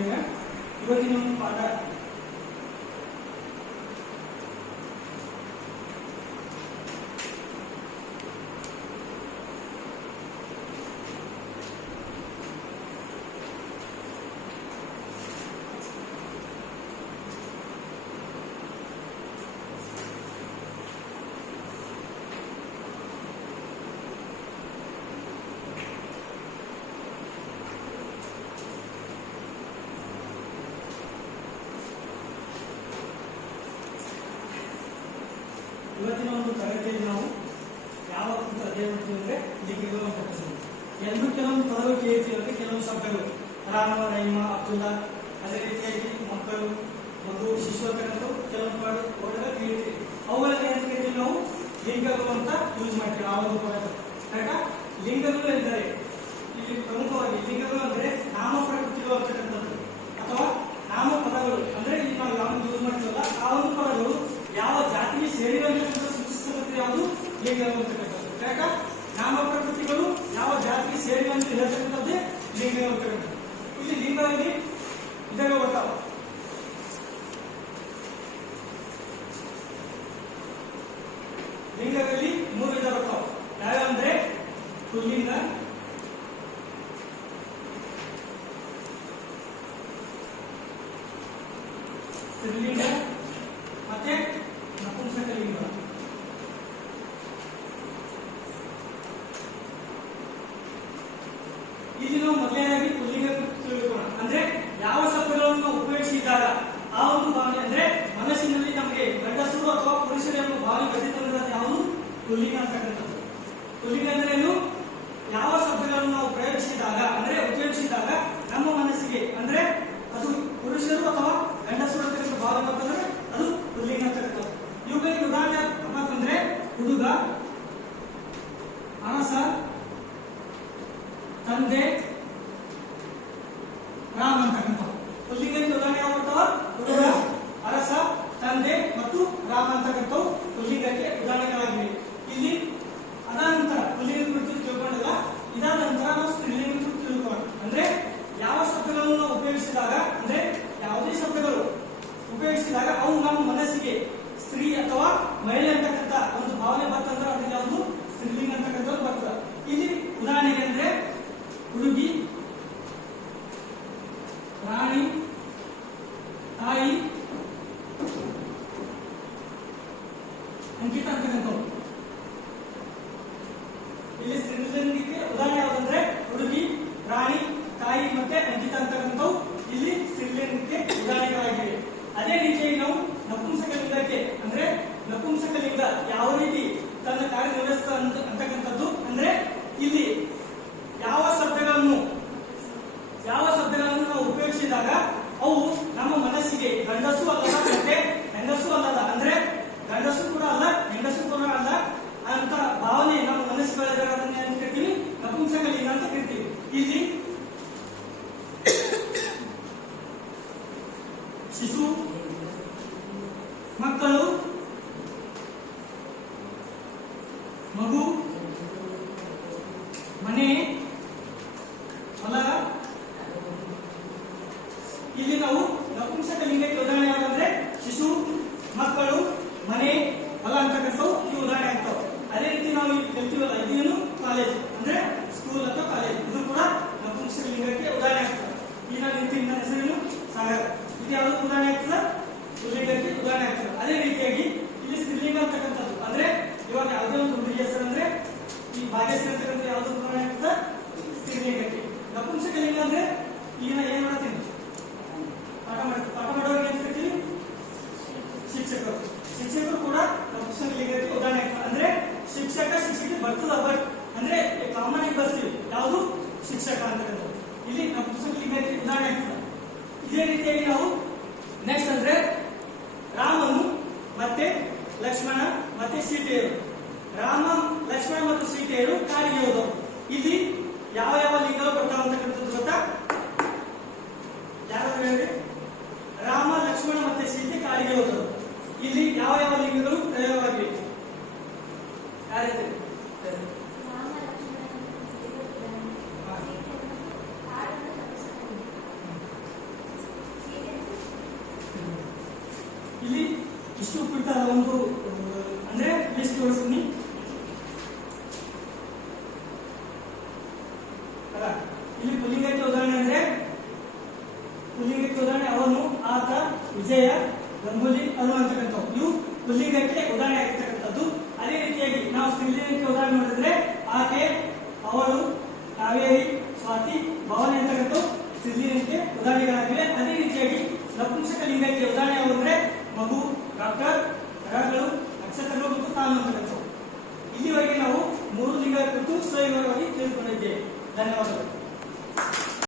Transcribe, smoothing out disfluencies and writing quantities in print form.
ಮಾಡ್ತೇವೆ. ಇವತ್ತಿನ ಒಂದು ಪಾಠ ಇವತ್ತಿನ ಒಂದು ತರಗತಿಯಲ್ಲಿ ನಾವು ಯಾವ ಕುರಿತು ಅಧ್ಯಯನ ಮಾಡ್ತೀವಿ ಅಂದ್ರೆ ಲಿಂಗಗಳು ಅಂತ ಕರೀತೀವಿ. ಎಲ್ಲರೂ ಕೆಲವೊಂದು ಪದಗಳು ಕೇಳ್ತೀವಿ, ಕೆಲವೊಂದು ಶಬ್ದಗಳು ರಾಮ, ರೈಮ, ಅಬ್ದುಲ್ಲಾ, ಅದೇ ರೀತಿಯಾಗಿ ಮಕ್ಕಳು, ಮಗು, ಶಿಶು ಅಂತ ಕೆಲವೊಂದು ಪದಗಳು ಕೇಳ್ತೀವಿ. ಅವುಗಳಲ್ಲಿ ಏನು ಕರಿತೀವಿ ನಾವು ಲಿಂಗಗಳು ಅಂತ ಯೂಸ್ ಮಾಡ್ತೀವಿ. ಆ ಒಂದು ಪದಗಳು ಕರೆಕ್ಟಾ. ಲಿಂಗಗಳು ಎಂದರೆ ಇಲ್ಲಿ ಪ್ರಮುಖವಾಗಿ ಲಿಂಗಗಳು ಅಂದ್ರೆ ನಾಮ ಪ್ರಕೃತಿಗಳು ಅಂತಕ್ಕಂಥದ್ದು ಅಥವಾ ನಾಮ ಪದಗಳು ಅಂದ್ರೆ ಇಲ್ಲಿ ನಾವು ಯಾವುದು ಯೂಸ್ ಮಾಡ್ತೀವಲ್ಲ ಆ ಒಂದು ಪದಗಳು ಯಾವ ಜಾತಿಗೆ ಸೇರಿದಂತ ಸೂಚಿಸುತ್ತದೆ ಯಾವುದು ಲಿಂಗಗಳು ಅಂತಕ್ಕಂಥದ್ದು ಕರೆಕ್ಟಾ. ನಾಮ ಪ್ರಕೃತಿಗಳು ಯಾವ ಜಾತಿಗೆ ಸೇರಿದಂತ ಹೇಳ್ತಕ್ಕಂಥದ್ದೇ ಲಿಂಗಗಳು ಅಂತಕ್ಕಂಥದ್ದು. ಇಲ್ಲಿ ಲಿಂಗದಲ್ಲಿ ಇದಾಗ ಬರ್ತಾವ. ಲಿಂಗದಲ್ಲಿ 3 ವಿಧ ಬರ್ತಾವ. ಯಾವ್ಯಾವಂದ್ರೆ ಪುಲ್ಲಿಂಗ, ಸ್ತ್ರೀಲಿಂಗ ಮತ್ತೆ ನಪುಂಸಕಲಿಂಗ. ಇಲ್ಲಿ ನಾವು ಮೊದಲನೇದಾಗಿ ಪುಲ್ಲಿಂಗ ತಿಳ್ಕೊಳ್ಳೋಣ. ಅಂದ್ರೆ ಯಾವ ಶಬ್ದಗಳನ್ನು ನಾವು ಉಪಯೋಗಿಸಿದಾಗ ಆ ಒಂದು ಭಾವನೆ ಅಂದ್ರೆ ಮನಸ್ಸಿನಲ್ಲಿ ನಮಗೆ ಗಂಡಸರು ಅಥವಾ ಪುರುಷರು ಎಂಬ ಭಾವನೆ ಬಂದಿರುತ್ತದೆ ಯಾವುದು ಪುಲ್ಲಿಂಗ ಅಂತಕ್ಕಂಥದ್ದು. ಪುಲ್ಲಿಂಗ ಅಂದ್ರೆ ಏನು? ಯಾವ ಶಬ್ದಗಳನ್ನು ನಾವು ಪ್ರಯೋಗಿಸಿದಾಗ ಅಂದ್ರೆ ಉಪಯೋಗಿಸಿದಾಗ ನಮ್ಮ ಮನಸ್ಸಿಗೆ ಅಂದ್ರೆ ಅದು ಪುರುಷರು ಅಥವಾ ಗಂಡಸರು ಅಂತಕ್ಕಂಥ ಭಾವನೆ ಬರ್ತಂದ್ರೆ ಅದು ಪುಲ್ಲಿಂಗ ಅಂತಕ್ಕಂಥದ್ದು. ಇವುಗಳಿಗೆ ಉದಾಹರಣೆ ಅಂತಂದ್ರೆ ಹುಡುಗ, ಅರಸ, ತಂದೆ, ರಾಮ ಅಂತಕ್ಕಂಥವು ಪುಲ್ಲಿಂಗಕ್ಕೆ ಉದಾಹರಣೆ ಯಾವ ಬರ್ತಾವ? ಹುಡುಗ, ಅರಸ, ತಂದೆ ಮತ್ತು ರಾಮ ಅಂತಕ್ಕಂಥವು ಪುಲ್ಲಿಂಗಕ್ಕೆ ಉದಾಹರಣೆಗಳಾಗಿವೆ. ಇಲ್ಲಿ ಅದಾದ ನಂತರ ಪುಲ್ಲಿಂಗ ಕುರಿತು ತಿಳ್ಕೊಂಡಲ್ಲ, ಇದಾದ ನಂತರ ನಾವು ಸ್ತ್ರೀಲಿಂಗ ಕುರಿತು ತಿಳ್ಕೊಳ್ಳೋಣ. ಅಂದ್ರೆ ಯಾವ ಶಬ್ದಗಳನ್ನು ನಾವು ಉಪಯೋಗಿಸಿದಾಗ ಅಂದ್ರೆ ಯಾವುದೇ ಶಬ್ದಗಳು ಉಪಯೋಗಿಸಿದಾಗ ಅವು ನಮ್ಮ ಮನಸ್ಸಿಗೆ ಸ್ತ್ರೀ ಅಥವಾ ಮಹಿಳೆ ಅಂತಕ್ಕಂಥ ಒಂದು ಭಾವನೆ ಬರ್ತಂದ್ರೆ ಅದಕ್ಕೆ ಯಾವುದು ಸ್ತ್ರೀಲಿಂಗ ಅಂತಕ್ಕಂಥದ್ದು ಬರ್ತದೆ. ಇಲ್ಲಿ ಉದಾಹರಣೆಗೆ ಅಂದ್ರೆ ಹುಡುಗಿ, ರಾಣಿ, ತಾಯಿ, ಅಂಕಿತ ಅಂತಕ್ಕಂಥವು. ಇಲ್ಲಿ ಸ್ತ್ರೀಲಿಂಗಕ್ಕೆ ಉದಾಹರಣೆ ಯಾವುದಂದ್ರೆ ಹುಡುಗಿ, ರಾಣಿ, ತಾಯಿ ಮತ್ತೆ ಅಂಕಿತ ಅಂತಕ್ಕಂಥವು ಇಲ್ಲಿ ಸ್ತ್ರೀಲಿಂಗಕ್ಕೆ ಉದಾಹರಣೆಗಳಾಗಿವೆ. ಅದೇ ರೀತಿಯಾಗಿ ನಾವು ನಪುಂಸಕಲಿಂಗಕ್ಕೆ ಅಂದ್ರೆ ನಪುಂಸಕಲಿಂಗ ಯಾವ ರೀತಿ ತನ್ನ ಕಾರ್ಯನಿರ್ವಹಿಸುತ್ತ ಅಂತಕ್ಕಂಥದ್ದು ಅಂದ್ರೆ ಇಲ್ಲಿ ಯಾವ ಶಬ್ದಗಳನ್ನು ನಾವು ಉಪಯೋಗಿಸಿದಾಗ ಅವು ನಮ್ಮ ಮನಸ್ಸಿಗೆ ಗಂಡಸು ಅಲ್ಲದ ಮತ್ತೆ ಹೆಂಗಸು ಅಲ್ಲದ ಅಂದ್ರೆ ಗಂಡಸು ಕೂಡ ಅಲ್ಲ ಹೆಂಗಸು ಕೂಡ ಅಲ್ಲ ಅಂತ ಭಾವನೆ ನಮ್ಮ ಮನಸ್ಸುಗಳಿದಾಗ ಅದನ್ನ ಏನು ಕರಿತೀವಿ? ನಪುಂಸಕಲಿಂಗ ಅಂತ ಕರಿತೀವಿ. ಇಲ್ಲಿ ಶಿಶು, ಮಕ್ಕಳು, ಮಗು, ಮನೆ, ಹೊಲ. ಇಲ್ಲಿ ನಾವು ನಪುಂಸಕಲಿಂಗಕ್ಕೆ ಉದಾಹರಣೆ ಯಾವಂದ್ರೆ ಶಿಶು, ಮಕ್ಕಳು, ಮನೆ, ಹೊಲ ಅಂತಕ್ಕಂಥವು ಈ ಉದಾಹರಣೆ ಆಗ್ತಾವೆ. ಅದೇ ರೀತಿ ನಾವು ಇಲ್ಲಿ ಕಲ್ತೀವಲ್ಲ ಇದೇನು ಕಾಲೇಜ್ ಅಂದ್ರೆ ಸ್ಕೂಲ್ ಅಥವಾ ಕಾಲೇಜ್, ಇದು ಕೂಡ ನಪುಂಸಕಲಿಂಗಕ್ಕೆ ಉದಾಹರಣೆ ಆಗ್ತದೆ. ಈ ನಾವು ನಿಂತಿನ ಹೆಸರೇನು ಸಾಗರ, ಇದು ಯಾವುದು ಉದಾಹರಣೆ ಆಗ್ತದೆ? ಪುಲ್ಲಿಂಗಕ್ಕೆ ಉದಾಹರಣೆ ಆಗ್ತದೆ. ಅದೇ ರೀತಿಯಾಗಿ ಇಲ್ಲಿ ಸ್ತ್ರೀಲಿಂಗ ಅಂತಕ್ಕಂಥದ್ದು ಅಂದ್ರೆ ಇವಾಗ ಯಾವುದೇ ಒಂದು ಹುಡುಗಿ ಹೆಸರು ಅಂದ್ರೆ ಈ ಭಾಗ್ಯಶ್ರೀ ಅಂತಕ್ಕಂಥ ಯಾವ್ದು ಉದಾಹರಣೆ ಆಗ್ತದೆ? ಸ್ತ್ರೀಲಿಂಗಕ್ಕೆ. ನಪುಂಸಕಲಿಂಗ ಅಂದ್ರೆ ಈಗ ಏನ್ ಮಾಡ್ತೀನಿ ಪಾಠ ಮಾಡೋರಿಗೆ ಅಂತ ಕರಿತೀವಿ ಶಿಕ್ಷಕರು. ಶಿಕ್ಷಕರು ಕೂಡ ನಪುಂಸಕಲಿಂಗಕ್ಕೆ ಉದಾಹರಣೆ ಆಗ್ತದೆ. ಅಂದ್ರೆ ಶಿಕ್ಷಕ ಶಿಕ್ಷಕಿ ಬರ್ತದ ಬಟ್ ಅಂದ್ರೆ ಕಾಮನ್ ಆಗಿ ಬರ್ತೀವಿ ಯಾವುದು ಶಿಕ್ಷಕ ಅಂತಕ್ಕಂಥದ್ದು ಇಲ್ಲಿ ನಪುಂಸಕಲಿಂಗಕ್ಕೆ ಉದಾಹರಣೆ ಆಗ್ತದೆ. ಇದೇ ರೀತಿಯಾಗಿ ನಾವು ನೆಕ್ಸ್ಟ್ ಅಂದ್ರೆ ರಾಮನು ಮತ್ತೆ ಲಕ್ಷ್ಮಣ ಮತ್ತೆ ಸೀತೆಯರು. ರಾಮ, ಲಕ್ಷ್ಮಣ ಮತ್ತು ಸೀತೆಯರು ಕಾಡಿಗೆ ಹೋದವರು. ಇಲ್ಲಿ ಯಾವ ಯಾವ ಲಿಂಗಗಳು ಬರ್ತಾವ ಅಂತಕ್ಕಂಥದ್ದು ಗೊತ್ತಾ? ಯಾರಾದ್ರೂ ಹೇಳಿ. ರಾಮ, ಲಕ್ಷ್ಮಣ ಮತ್ತೆ ಸೀತೆ ಕಾಡಿಗೆ ಹೋದವರು. ಇಲ್ಲಿ ಯಾವ ಯಾವ ಲಿಂಗಗಳು ಪ್ರಯೋಗವಾಗಿವೆ? ಯಾರಿದೆ? ಕುರಿತಾದ ಒಂದು ಅಂದ್ರೆ ಲಿಸ್ಟ್ ತೋರಿಸ್ತೀನಿ ಅಲ್ಲ. ಇಲ್ಲಿ ಪುಲ್ಲಿಂಗಕ್ಕೆ ಉದಾಹರಣೆ ಅಂದ್ರೆ ಪುಲ್ಲಿಂಗಕ್ಕೆ ಉದಾಹರಣೆ ಅವನು, ಆತ, ವಿಜಯ, ಗಂಗೂಲಿ, ಅನು ಅಂತಕ್ಕಂಥವು ಇವು ಪುಲ್ಲಿಂಗಕ್ಕೆ ಉದಾಹರಣೆ ಆಗಿರ್ತಕ್ಕಂಥದ್ದು. ಅದೇ ರೀತಿಯಾಗಿ ನಾವು ಸ್ತ್ರೀಲಿಂಗಕ್ಕೆ ಉದಾಹರಣೆ ನೋಡಿದ್ರೆ ಆಕೆ, ಅವಳು, ಕಾವೇರಿ, ಸ್ವಾತಿ, ಭವಾನಿ ಅಂತಕ್ಕಂಥವು ಸ್ತ್ರೀಲಿಂಗಕ್ಕೆ ಉದಾಹರಣೆಗಳಾಗಿವೆ. ಅದೇ ರೀತಿಯಾಗಿ ನಪುಂಸಕ ಲಿಂಗಕ್ಕೆ ಉದಾಹರಣೆ ಯಾವುದು ಅಂದ್ರೆ ಮಗು, ಡಾಕ್ಟರ್, ಗ್ರಹಗಳು, ನಕ್ಷತ್ರಗಳು ಮತ್ತು ತಾನು ಅಂತಕ್ಕಂಥವು. ಇಲ್ಲಿವರೆಗೆ ನಾವು 3 ಲಿಂಗ ಕುರಿತು ಸವಿವರವಾಗಿ ತಿಳಿದುಕೊಂಡಿದ್ದೇವೆ. ಧನ್ಯವಾದಗಳು.